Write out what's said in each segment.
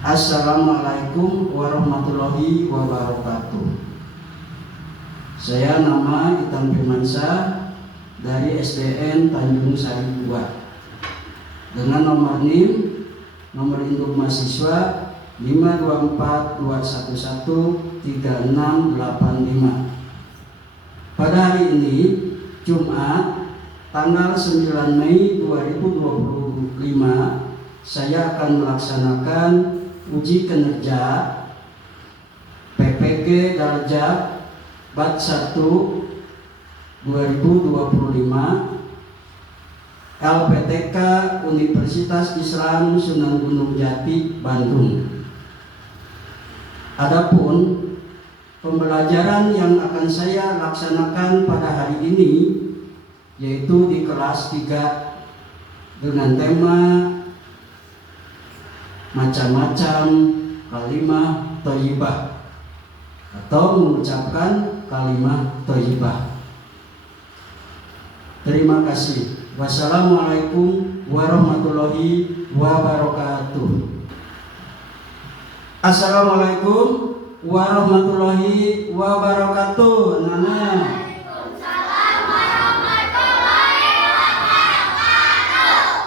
Assalamualaikum warahmatullahi wabarakatuh. Saya nama Itam Firmansyah dari SDN Tanjung Sari 2 dengan nomor NIM, nomor induk mahasiswa 524211365. Pada hari ini Jumat tanggal 9 Mei 2025 saya akan melaksanakan uji kinerja PPG Darajat Bat 1 2025 LPTK Universitas Islam Sunan Gunung Jati, Bandung. Adapun pembelajaran yang akan saya laksanakan pada hari ini yaitu di kelas 3 dengan tema macam-macam kalimah thayyibah atau mengucapkan kalimah thayyibah. Terima kasih. Wassalamualaikum warahmatullahi wabarakatuh. Assalamualaikum warahmatullahi wabarakatuh. Nana. Waalaikumsalam warahmatullahi wabarakatuh.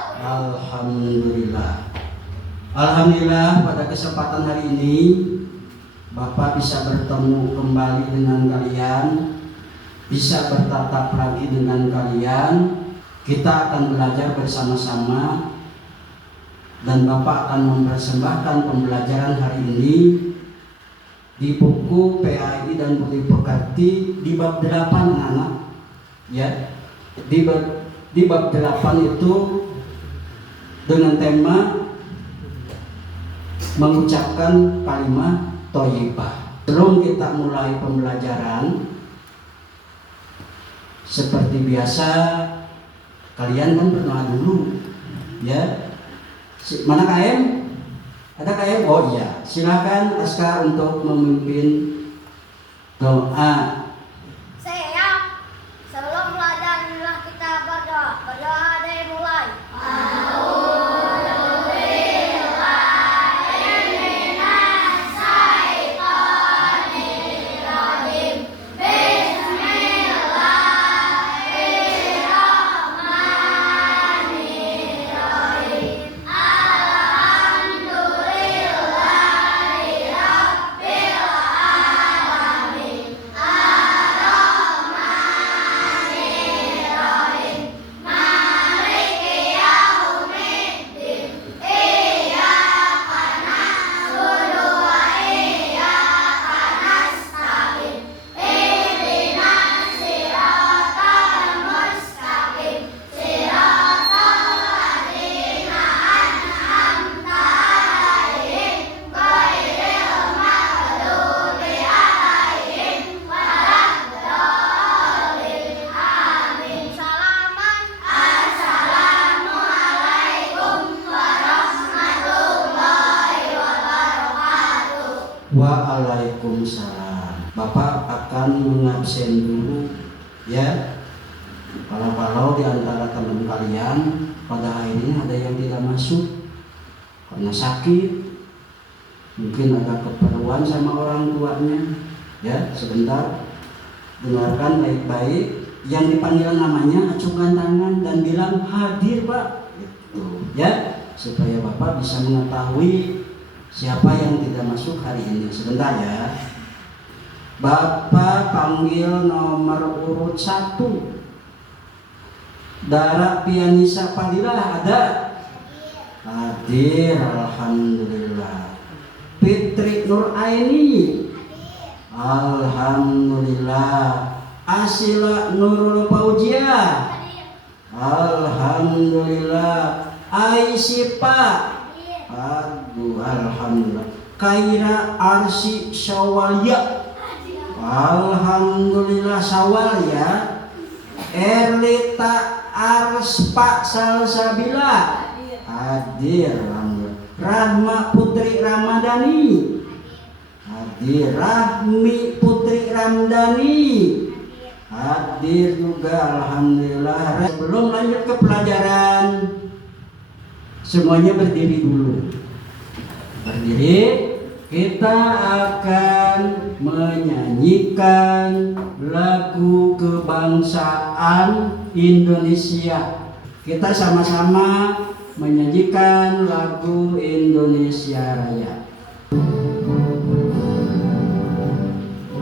Alhamdulillah pada kesempatan hari ini Bapak bisa bertemu kembali dengan kalian, bisa bertatap lagi dengan kalian. Kita akan belajar bersama-sama dan Bapak akan mempersembahkan pembelajaran hari ini di buku PAI dan Budi Pekerti di bab 8 anak ya. Di bab 8 itu dengan tema mengucapkan kalimat thayyibah. Sebelum kita mulai pembelajaran, seperti biasa kalian kan berdoa dulu ya. Mana KM? Ada KM? Oh iya, silakan Aska untuk memimpin doa. Siap. Sebelum belajar kita berdoa. Berdoa dari mulai. Waalaikumsalam. Bapak akan mengabsen dulu ya. Kalau di antara teman kalian pada akhirnya ada yang tidak masuk karena sakit, mungkin ada keperluan sama orang tuanya ya, sebentar dengarkan baik-baik. Yang dipanggil namanya acungkan tangan dan bilang hadir Pak gitu ya, supaya Bapak bisa mengetahui siapa yang tidak masuk hari ini. Sebentar ya. Bapak panggil nomor urut 1 Dara Pianisa Fadilah, ada? Hadir, alhamdulillah. Fitri Nur Aini, alhamdulillah. Asila Nurul Fauzia, alhamdulillah. Aisyipa, aduh, alhamdulillah. Kaira Arsi Syawalia, alhamdulillah. Syawal ya. Erlita Arspa Salsabila, hadir, alhamdulillah. Rahma Putri Ramadhani, hadir. Rahmi Putri Ramdhani, hadir juga, alhamdulillah. Sebelum lanjut ke pelajaran, semuanya berdiri dulu. Berdiri, kita akan menyanyikan lagu kebangsaan Indonesia. Kita sama-sama menyanyikan lagu Indonesia Raya.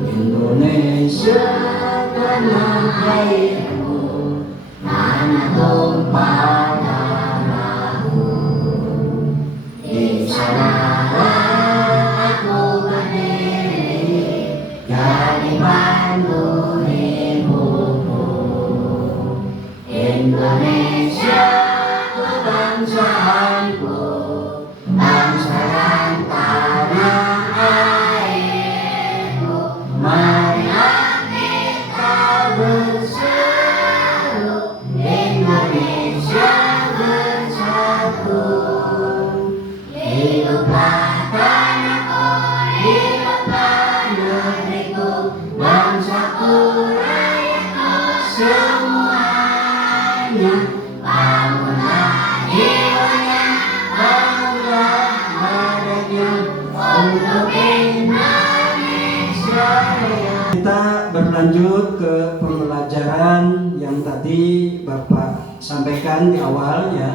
Indonesia tanah airku, tanah tumpah darahku. Di sanalah aku berdiri, jadi pandu hidupku. Indonesia kebangsaanku, bangsa dan tanah airku. Marilah kita berseru, Indonesia bersatu. Hiduplah tanahku, hiduplah negeriku, bangsaku, rakyatku semuanya. Bangunlah jiwanya, bangunlah badannya untuk Indonesia Raya. Kita berlanjut ke pembelajaran yang tadi Bapak sampaikan di awal ya,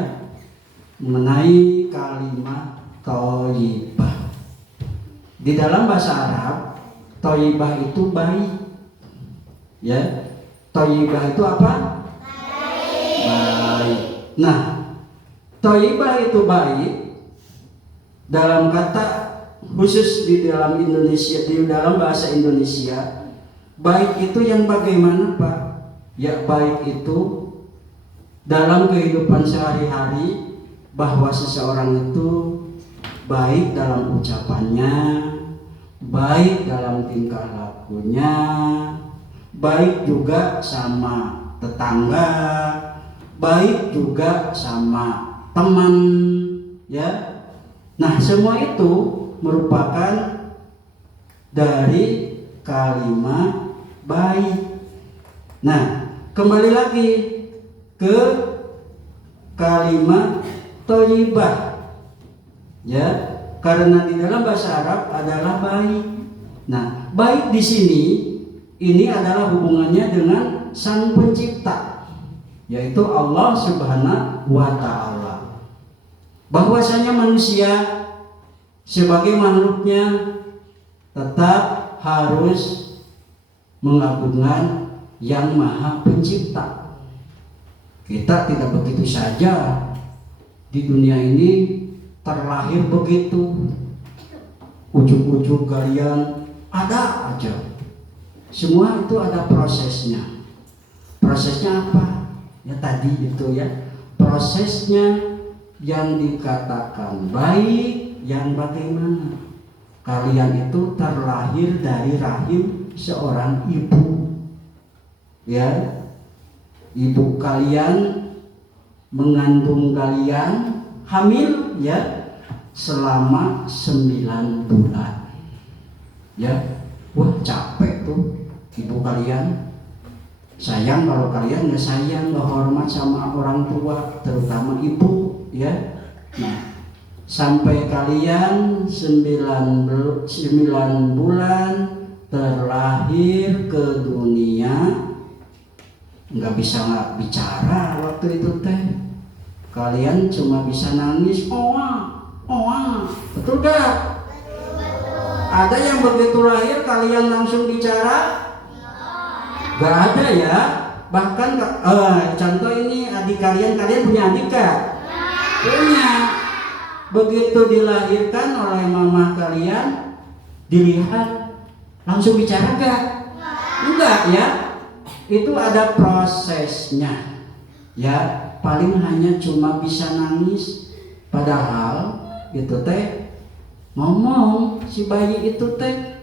mengenai kalimat thayyibah. Di dalam bahasa Arab, thayyibah itu baik. Ya. Thayyibah itu apa? Baik. Nah, thayyibah itu baik dalam kata khusus di dalam Indonesia, di dalam bahasa Indonesia. Baik itu yang bagaimana, Pak? Ya, baik itu dalam kehidupan sehari-hari, bahwa seseorang itu baik dalam ucapannya, baik dalam tingkah lakunya, baik juga sama tetangga, baik juga sama teman, ya. Nah, semua itu merupakan dari kalimat baik. Nah, kembali lagi ke kalimat thayyibah, ya, karena di dalam bahasa Arab adalah baik. Nah, baik di sini ini adalah hubungannya dengan Sang Pencipta, yaitu Allah Subhanahu wa Ta'ala. Bahwasanya manusia sebagai makhluknya tetap harus mengagungkan Yang Maha Pencipta. Kita tidak begitu saja di dunia ini terlahir begitu, ujuk-ujuk kalian ada aja. Semua itu ada prosesnya. Prosesnya apa? Ya tadi itu ya. Prosesnya yang dikatakan baik, yang bagaimana? Kalian itu terlahir dari rahim seorang ibu. Ya. Ibu kalian mengandung kalian, hamil ya selama 9 bulan. Ya. Wah, capek tuh ibu kalian. Sayang kalau kalian nggak sayang, nggak hormat sama orang tua, terutama ibu, ya. Nah, sampai kalian 9 bulan terlahir ke dunia, nggak bicara waktu itu teh. Kalian cuma bisa nangis, oa, betul gak? Ada yang begitu lahir kalian langsung bicara? Gak ada ya. Bahkan contoh ini adik kalian punya adik gak? Punya. Begitu dilahirkan oleh mama kalian, dilihat langsung bicara gak? Enggak ya. Itu ada prosesnya. Ya, paling hanya cuma bisa nangis. Padahal itu teh ngomong, si bayi itu teh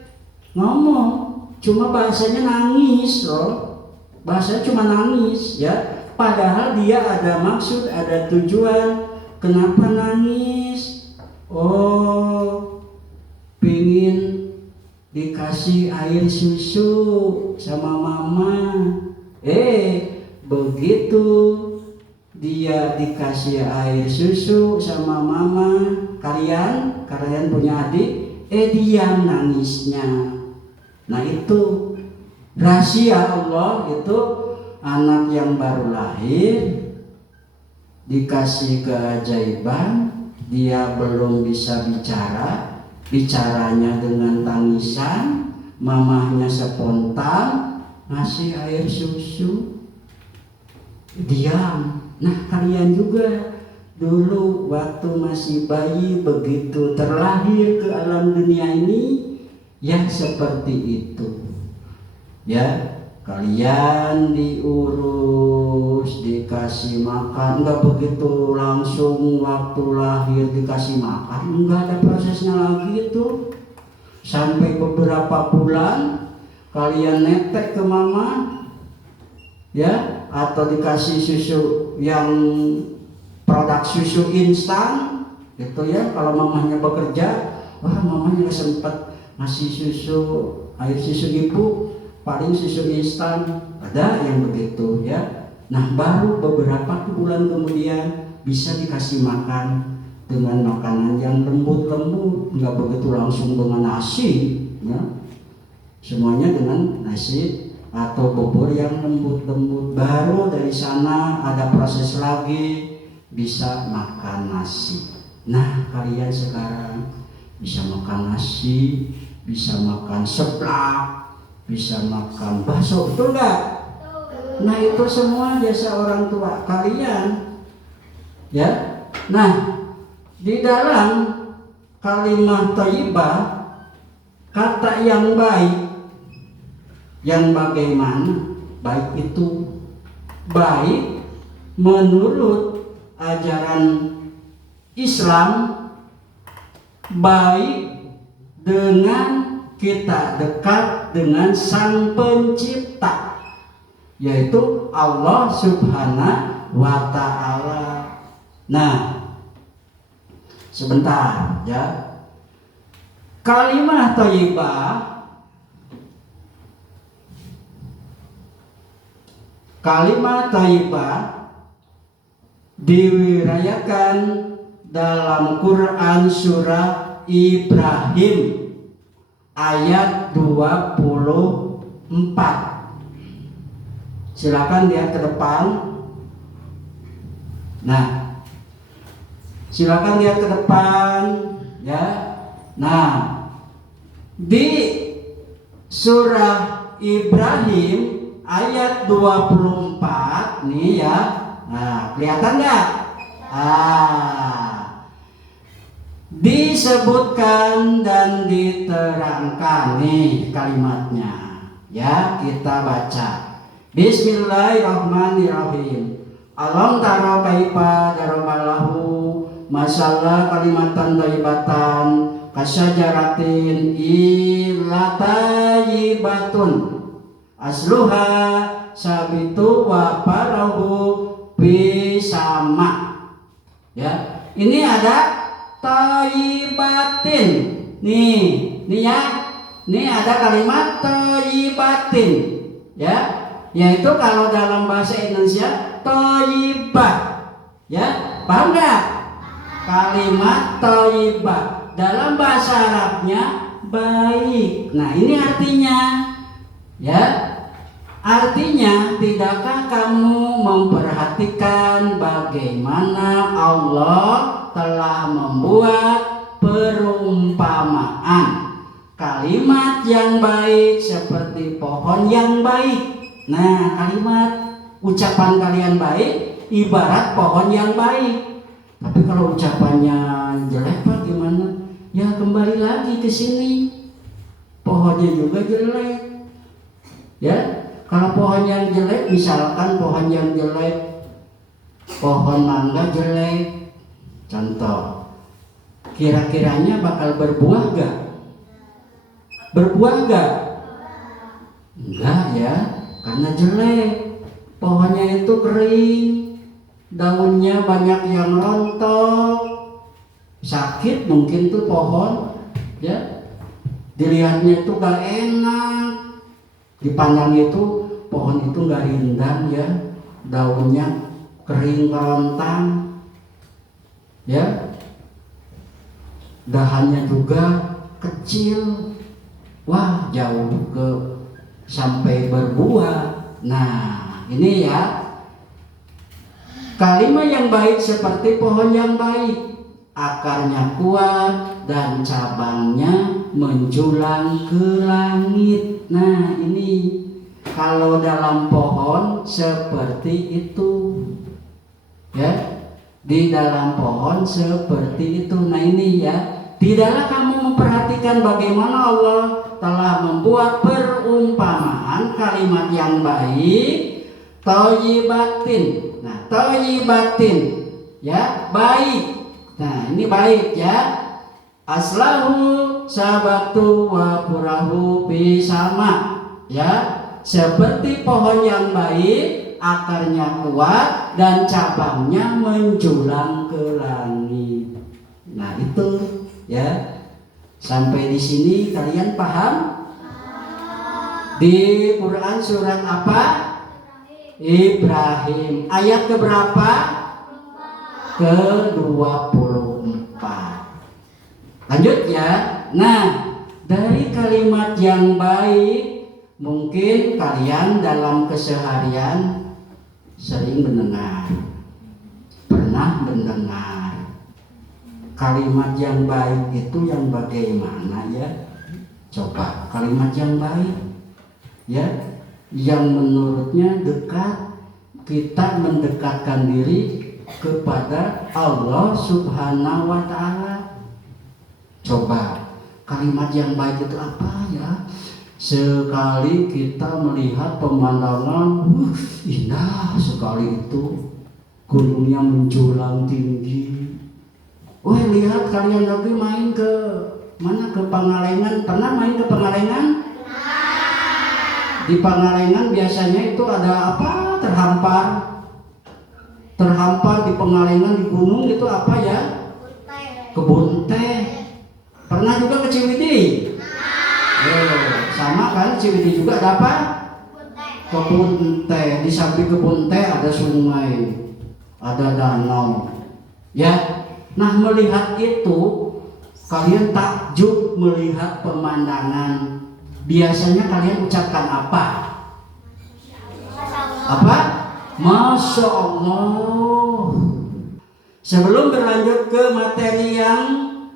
ngomong, cuma bahasanya nangis loh. Bahasanya cuma nangis ya. Padahal dia ada maksud, ada tujuan. Kenapa nangis? Oh, pingin dikasih air susu sama mama. Begitu dia dikasih air susu sama mama, kalian kalian punya adik, diam nangisnya. Nah itu rahasia Allah, itu anak yang baru lahir dikasih keajaiban, dia belum bisa bicara, bicaranya dengan tangisan, mamahnya spontan ngasih air susu, diam. Nah kalian juga dulu waktu masih bayi, begitu terlahir ke alam dunia ini, ya seperti itu. Ya, kalian diurus, dikasih makan, nggak begitu langsung waktu lahir dikasih makan, nggak ada prosesnya lagi itu. Sampai beberapa bulan kalian netek ke mama, ya, atau dikasih susu yang produk susu instan, gitu ya. Kalau mamanya bekerja, wah mamanya nggak sempat ngasih susu, air susu ibu, paling susu instan, ada yang begitu ya. Nah baru beberapa bulan kemudian bisa dikasih makan dengan makanan yang lembut-lembut, nggak begitu langsung dengan nasi ya. Semuanya dengan nasi atau bubur yang lembut-lembut. Baru dari sana ada proses lagi bisa makan nasi. Nah kalian sekarang bisa makan nasi, bisa makan seblak, bisa makan bakso, betul nggak? Nah itu semua jasa orang tua kalian, ya. Nah di dalam kalimat thayyibah, kata yang baik, yang bagaimana? Baik itu baik menurut ajaran Islam, baik dengan kita dekat dengan Sang Pencipta, yaitu Allah Subhanahu wa Ta'ala. Nah, sebentar ya. Kalimat thayyibah, kalimat thayyibah diwirayakan dalam Quran surah Ibrahim ayat 24. Silakan lihat ke depan. Nah, silakan lihat ke depan ya. Nah, di surah Ibrahim ayat 24 nih ya. Nah, kelihatan nggak? Disebutkan dan diterangkan nih kalimatnya. Ya, kita baca. Bismillahirrahmanirrahim. Alam tara kaifa daraballahu masalah kalimatan thayyibatan kasyajaratin ilatayibatun asluha sabitu wa parahu bisama. Ya, ini ada thayyibatin. Nih ya. Ini ada kalimat thayyibatin. Ya, yaitu kalau dalam bahasa Indonesia thayyibah. Ya, paham nggak? Kalimat thayyibah dalam bahasa Arabnya baik. Nah, ini artinya ya. Artinya, tidakkah kamu memperhatikan bagaimana Allah telah membuat perumpamaan kalimat yang baik seperti pohon yang baik. Nah, kalimat ucapan kalian baik ibarat pohon yang baik. Tapi kalau ucapannya jelek Pak gimana? Ya kembali lagi ke sini. Pohonnya juga jelek. Ya. Kalau pohon yang jelek, misalkan pohon yang jelek, pohon mangga jelek, contoh, kira-kiranya bakal berbuah gak? Berbuah gak? Enggak ya, karena jelek. Pohonnya itu kering, daunnya banyak yang rontok, sakit mungkin tuh pohon, ya. Dilihatnya itu gak enak, dipandang itu pohon itu nggak rindang ya, daunnya kering kerontang ya. dahannya juga kecil, wah jauh ke sampai berbuah. Nah ini ya, kalimat yang baik seperti pohon yang baik, akarnya kuat dan cabangnya menjulang ke langit. Nah ini kalau dalam pohon seperti itu ya, di dalam pohon seperti itu. Nah ini ya, tidaklah kamu memperhatikan bagaimana Allah telah membuat perumpamaan kalimat yang baik, thayyibatin. Nah thayyibatin ya, baik. Nah ini baik ya, aslahu sabatu wa purahu bisama ya, seperti pohon yang baik, akarnya kuat dan cabangnya menjulang ke langit. Nah itu ya, sampai di sini kalian paham? Di Quran surat apa? Ibrahim. Ayat keberapa? Ke-24. Lanjut ya. Nah, dari kalimat yang baik, mungkin kalian dalam keseharian sering mendengar, pernah mendengar kalimat yang baik itu yang bagaimana ya? Coba kalimat yang baik ya, yang menurutnya dekat, kita mendekatkan diri kepada Allah Subhanahu wa Ta'ala. Coba kalimat yang baik itu apa ya? Sekali kita melihat pemandangan, indah sekali itu, gunungnya menjulang tinggi. Lihat kalian lagi main ke mana, ke Pangalengan. Pernah main ke Pangalengan? Di Pangalengan biasanya itu ada apa? Terhampar di Pangalengan, di gunung itu apa ya? Kebun teh. Pernah juga ke Ciwidey? Sama kan, Ciwidey juga ada apa? Kebun teh. Di samping kebun teh ada sungai, ada danau ya. Nah melihat itu, kalian takjub melihat pemandangan. Biasanya kalian ucapkan apa? Apa? Masya Allah. Sebelum berlanjut ke materi yang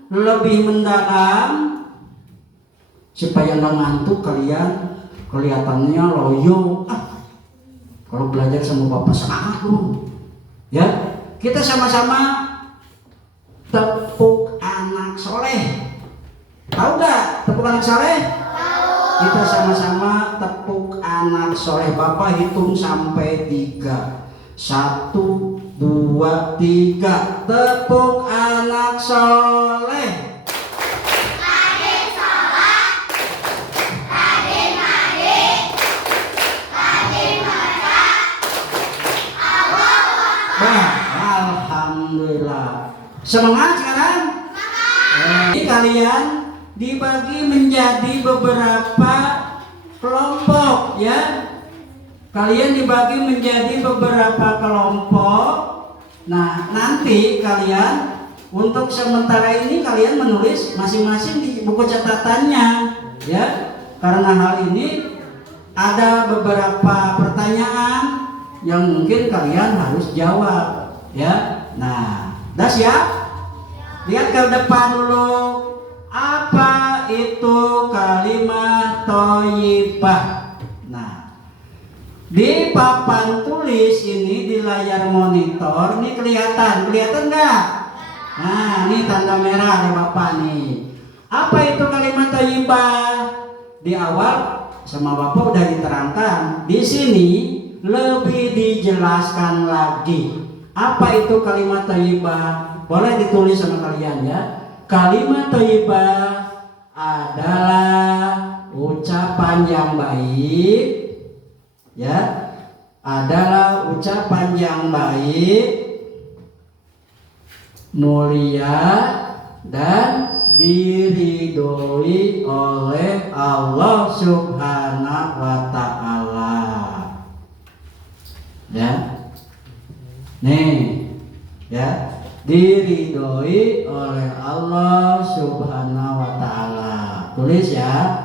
lebih mendalam, supaya nggak ngantuk kalian, kelihatannya loyo. Kalau belajar sama Bapak semangat loh. Ya, kita sama-sama tepuk anak soleh. Tahu gak tepuk anak soleh? Tahu. Kita sama-sama tepuk anak soleh. Bapak hitung sampai 3. 1, 2, 3. Tepuk anak soleh. Rajin sholat, rajin mandi, rajin baca. Alhamdulillah. Semangat sekarang? Ini kalian dibagi menjadi beberapa kelompok ya. Kalian dibagi menjadi beberapa kelompok. Nah, nanti kalian untuk sementara ini kalian menulis masing-masing di buku catatannya ya. Karena hal ini ada beberapa pertanyaan yang mungkin kalian harus jawab ya. Nah, udah siap? Lihat ke depan dulu. Apa itu kalimat thayyibah? Nah, di papan tulis ini di layar monitor ini kelihatan nggak? Nah, ini tanda merah nih Bapak nih. Apa itu kalimat thayyibah? Di awal sama Bapak udah diterangkan. Di sini lebih dijelaskan lagi. Apa itu kalimat thayyibah? Boleh ditulis sama kalian ya. Kalimat thayyibah adalah ucapan yang baik ya. Adalah ucapan yang baik, mulia dan diridhoi oleh Allah Subhanahu wa Ta'ala. Ya. Nih, ya. diridhoi oleh Allah Subhanahu wa taala. Tulis ya.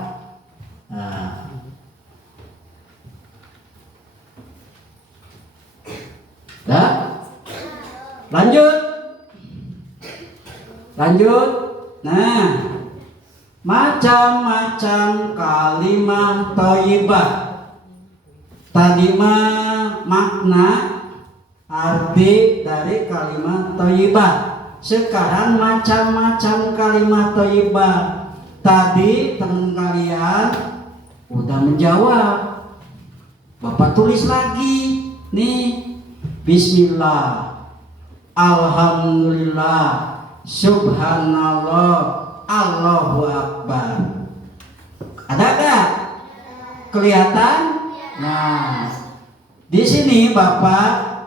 Nah. Dah? Lanjut. Nah, macam-macam kalimat thayyibah. Tadi mah makna arti dari kalimat thayyibah. Sekarang macam-macam kalimat thayyibah. Tadi teman kalian udah menjawab. Bapak tulis lagi. Nih, bismillah, alhamdulillah, subhanallah, Allahu akbar. Ada gak? Kelihatan? Nah, di sini Bapak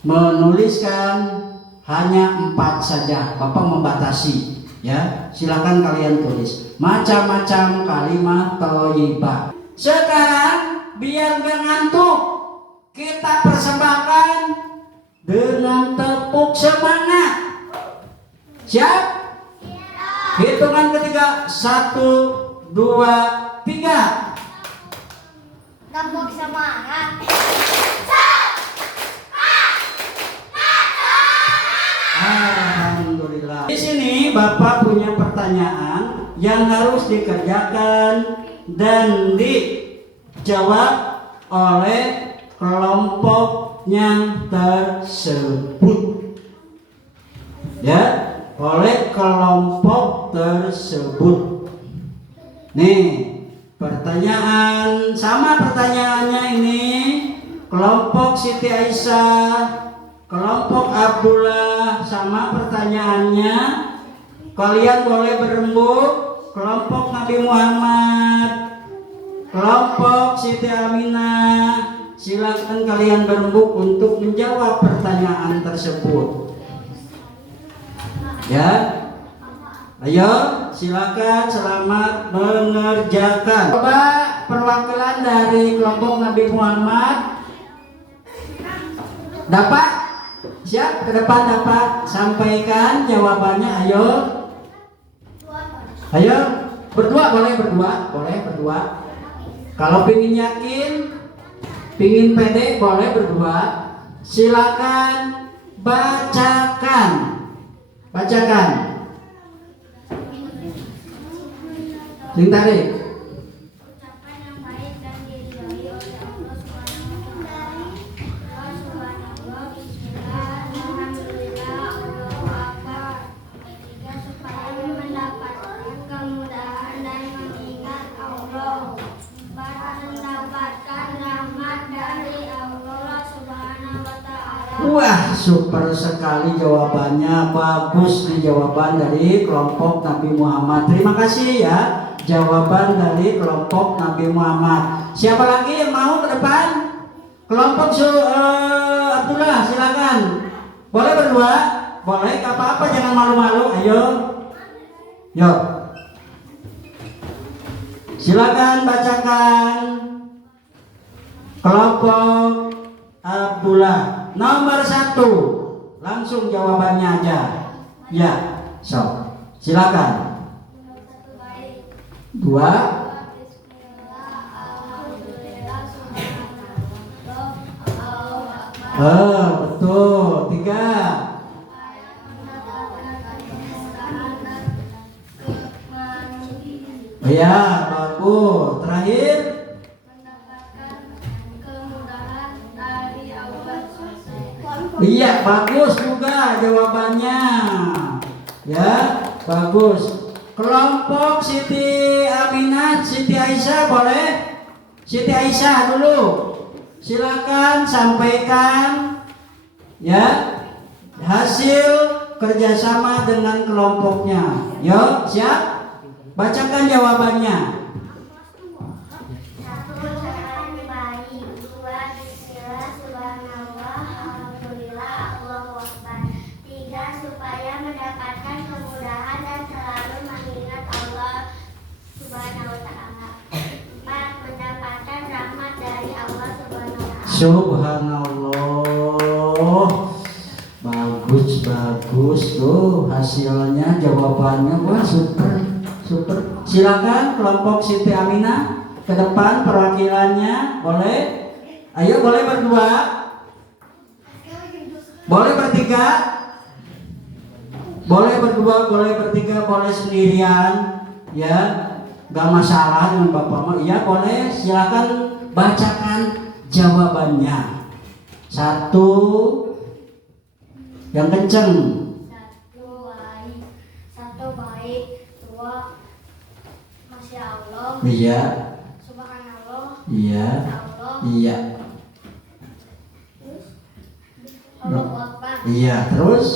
menuliskan hanya 4 saja. Bapak membatasi, ya. Silakan kalian tulis macam-macam kalimat thayyibah. Sekarang biar gak ngantuk, kita persembahkan dengan tepuk semangat. Siap? Hitungan ketiga, 1, 2, 3. Tepuk semangat. Alhamdulillah. Di sini Bapak punya pertanyaan yang harus dikerjakan dan dijawab oleh kelompok yang tersebut. Ya, oleh kelompok tersebut. Nih, pertanyaan sama pertanyaannya ini. Kelompok Siti Aisyah, kelompok Abdullah sama pertanyaannya. Kalian boleh berembuk. Kelompok Nabi Muhammad, kelompok Siti Aminah, silakan kalian berembuk untuk menjawab pertanyaan tersebut. Ya, ayo silakan, selamat mengerjakan. Coba perwakilan dari kelompok Nabi Muhammad dapat, siap ke depan dapat sampaikan jawabannya. Ayo berdua, boleh berdua. Kalau pingin yakin, pingin pede, boleh berdua. Silakan bacakan. Sing tarik. Ucapan yang baik dan diridhoi oleh Allah Subhanahu. Bismillah, alhamdulillah, Allahu akbar. Ketiga, supaya mendapatkan kemudahan dan mengingat Allah. Empat, mendapatkan rahmat dari Allah Subhanahu wa taala. Wah, super sekali jawabannya. Bagus nih jawaban dari kelompok Nabi Muhammad. Terima kasih ya, jawaban dari kelompok Nabi Muhammad. Siapa lagi yang mau ke depan? Kelompok Abdullah, silakan. Boleh berdua? Boleh, gak apa-apa, jangan malu-malu. Ayo. Yuk. Silakan bacakan. Kelompok Abdullah nomor 1. Langsung jawabannya aja. Ya, so. Silakan. 2. Betul. 3. Ya, bagus. Terakhir. Iya, bagus juga jawabannya. Ya, bagus. Kelompok Siti Aminah, Siti Aisyah boleh? Siti Aisyah dulu. Silakan sampaikan ya hasil kerjasama dengan kelompoknya. Yuk, siap? Bacakan jawabannya. 1, ucapan baik. 2, bismillah, subhanallah, alhamdulillah, Allahu akbar. 3, supaya mendapatkan kemudahan dan selalu mengingat Allah Subhanahu wa taala. 4, mendapatkan rahmat dari Allah Subhanahu wa taala. Subhanallah. Bagus bagus tuh hasilnya, jawabannya. Wah, super, super. Silakan kelompok Siti Aminah ke depan perwakilannya. Boleh? Ayo, boleh berdua? Boleh bertiga? Boleh berdua, boleh bertiga, boleh sendirian. Ya, gak masalah dengan Bapak mah. Iya, boleh. Silakan bacakan jawabannya. Satu, yang kenceng. Satu baik, dua Masya Allah, Iya, Subhanallah, iya, Allah, iya, Allahu Akbar. iya. Terus,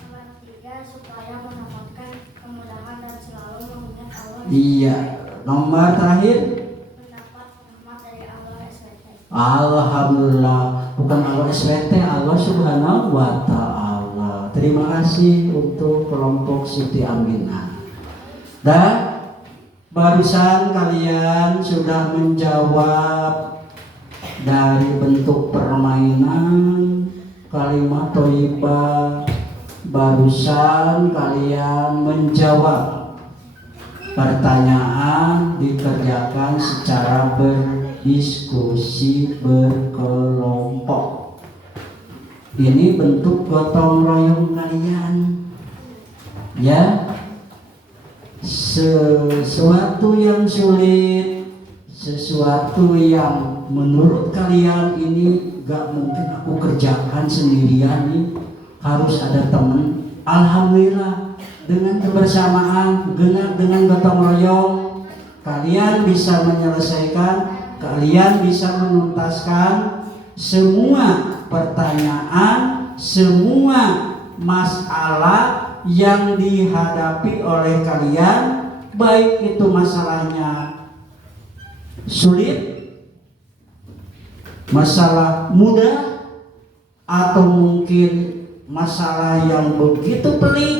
Nomor tiga, supaya mendapatkan kemudahan dan selalu mengingat Allah. iya. Nomor terakhir, Mendapat rahmat dari Allah SWT. alhamdulillah. Bukan Allah SWT, Allah Subhanahu wa Ta'ala. Terima kasih untuk kelompok Siti Aminah. Dan barusan kalian sudah menjawab dari bentuk permainan kalimat thayyibah. Barusan kalian menjawab pertanyaan, dikerjakan secara berdiskusi berkelompok. Ini bentuk gotong royong kalian, ya. Sesuatu yang sulit, sesuatu yang menurut kalian ini gak mungkin aku kerjakan sendirian nih, harus ada teman. Alhamdulillah, dengan kebersamaan, dengan gotong royong, kalian bisa menyelesaikan, kalian bisa menuntaskan semua pertanyaan, semua masalah yang dihadapi oleh kalian, baik itu masalahnya sulit, masalah mudah, atau mungkin masalah yang begitu pelik,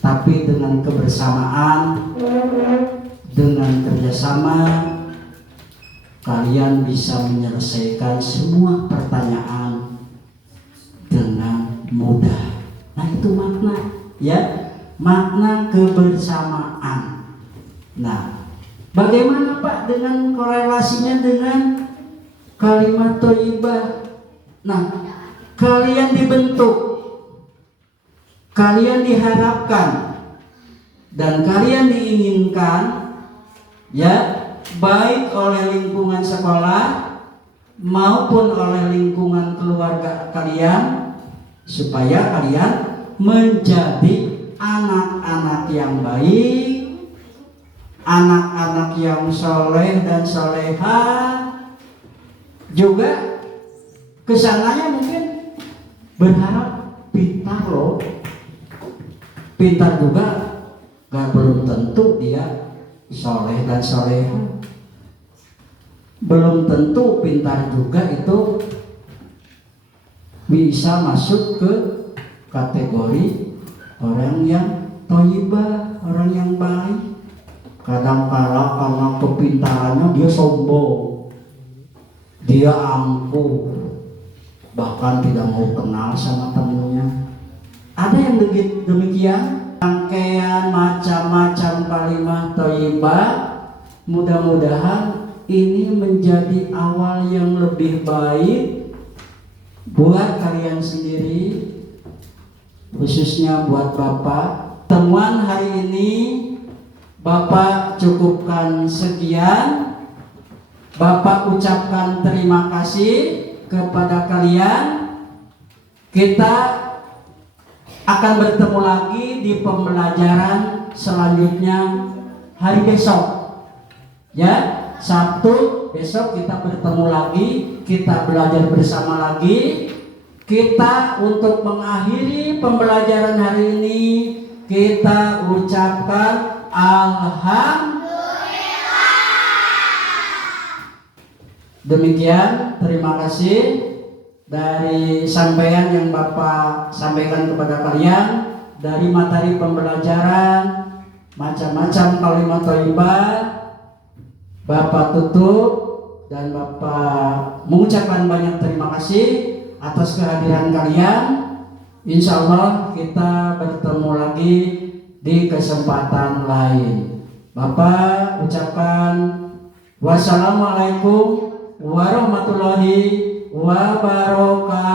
tapi dengan kebersamaan, dengan kerjasama, kalian bisa menyelesaikan semua pertanyaan dengan mudah. Nah, itu makna, ya, makna kebersamaan. Nah, bagaimana Pak dengan korelasinya dengan kalimat thayyibah? Nah, kalian dibentuk, kalian diharapkan, dan kalian diinginkan, ya, baik oleh lingkungan sekolah maupun oleh lingkungan keluarga kalian, supaya kalian menjadi anak-anak yang baik, anak-anak yang soleh dan solehah. Juga kesananya mungkin berharap pintar loh. Pintar juga gak belum tentu dia soleh dan solehah. Belum tentu pintar juga itu bisa masuk ke kategori orang yang thayyibah, orang yang baik. Kadang-kala karena kepintarannya dia sombong, dia angkuh, bahkan tidak mau kenal sama temannya. Ada yang demikian. Rangkaian macam-macam kalimat thayyibah, mudah-mudahan ini menjadi awal yang lebih baik buat kalian sendiri, khususnya buat Bapak. Temuan hari ini Bapak cukupkan sekian. Bapak ucapkan terima kasih kepada kalian. Kita akan bertemu lagi di pembelajaran selanjutnya hari besok, ya. Sabtu besok kita bertemu lagi, kita belajar bersama lagi. Kita untuk mengakhiri pembelajaran hari ini, kita ucapkan alhamdulillah. Demikian, terima kasih dari sampaian yang Bapak sampaikan kepada kalian, dari materi pembelajaran macam-macam kalimat thayyibah. Bapak tutup dan Bapak mengucapkan banyak terima kasih atas kehadiran kalian. Insya Allah kita bertemu lagi di kesempatan lain. Bapak ucapkan wassalamualaikum warahmatullahi wabarakatuh.